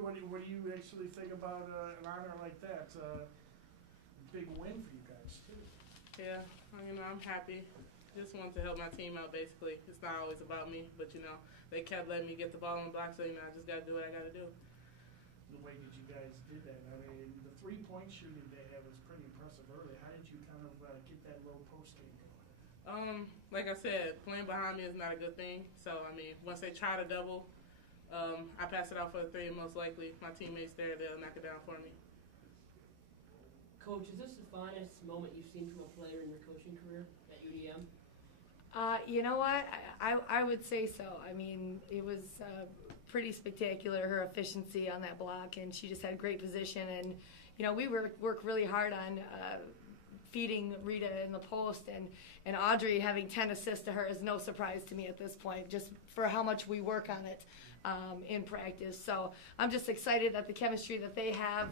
what do you actually think about an honor like that? Big win for you guys too. Yeah, I'm happy. Just wanted to help my team out, basically. It's not always about me, but they kept letting me get the ball in the block, so I just got to do what I got to do. The way that you guys did that, I mean, the 3-point shooting they had was pretty impressive early. How did you kind of get that low post game going? Like I said, playing behind me is not a good thing. So once they try to double, I pass it out for the 3, and most likely my teammates there, they'll knock it down for me. Coach, is this the finest moment you've seen from a player in your coaching career at UDM? You know what? I would say so. I mean, it was pretty spectacular, her efficiency on that block, and she just had great position. And, we work really hard on feeding Rita in the post, and Audrey having 10 assists to her is no surprise to me at this point, just for how much we work on it in practice. So I'm just excited at the chemistry that they have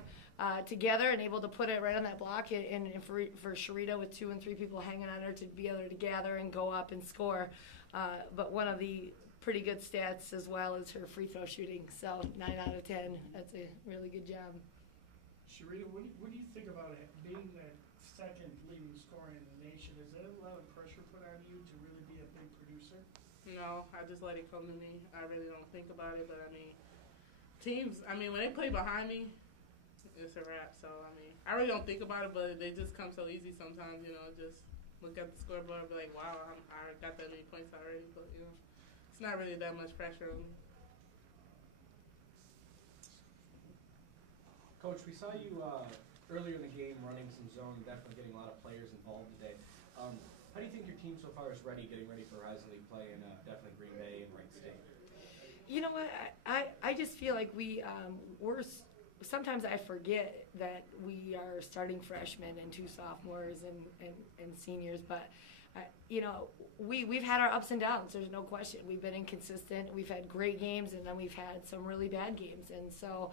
together and able to put it right on that block, and for Shareta with 2 and 3 people hanging on her to be able to gather and go up and score. But one of the pretty good stats as well is her free throw shooting. So 9 out of 10. That's a really good job. Shareta, what do you think about it, being that second leading scorer in the nation? Is there a lot of pressure put on you to really be a big producer? No, I just let it come to me. I really don't think about it, but teams, when they play behind me, it's a wrap. So, I really don't think about it, but they just come so easy sometimes, just look at the scoreboard and be like, wow, I got that many points already. But, it's not really that much pressure on me. Coach, we saw you earlier in the game running some zone, definitely getting a lot of players involved today. How do you think your team so far is getting ready for Horizon League play in definitely Green Bay and Wright State? You know what? I just feel like we're sometimes I forget that we are starting freshmen and 2 sophomores and seniors, but we've had our ups and downs. There's no question. We've been inconsistent. We've had great games, and then we've had some really bad games. And so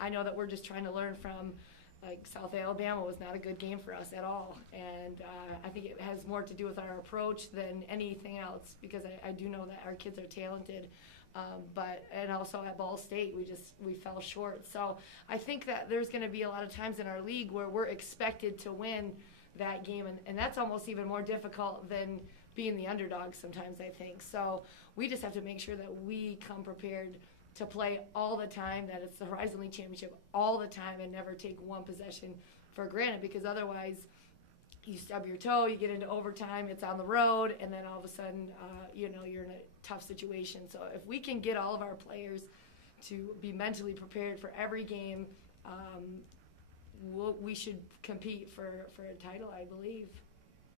I know that we're just trying to learn from, like, South Alabama was not a good game for us at all. And I think it has more to do with our approach than anything else, because I do know that our kids are talented. And also at Ball State, we fell short. So I think that there's going to be a lot of times in our league where we're expected to win that game, and that's almost even more difficult than being the underdog sometimes, I think. So we just have to make sure that we come prepared to play all the time, that it's the Horizon League Championship all the time, and never take one possession for granted, because otherwise you stub your toe, you get into overtime, it's on the road, and then all of a sudden, you're in a tough situation. So if we can get all of our players to be mentally prepared for every game, we should compete for a title, I believe.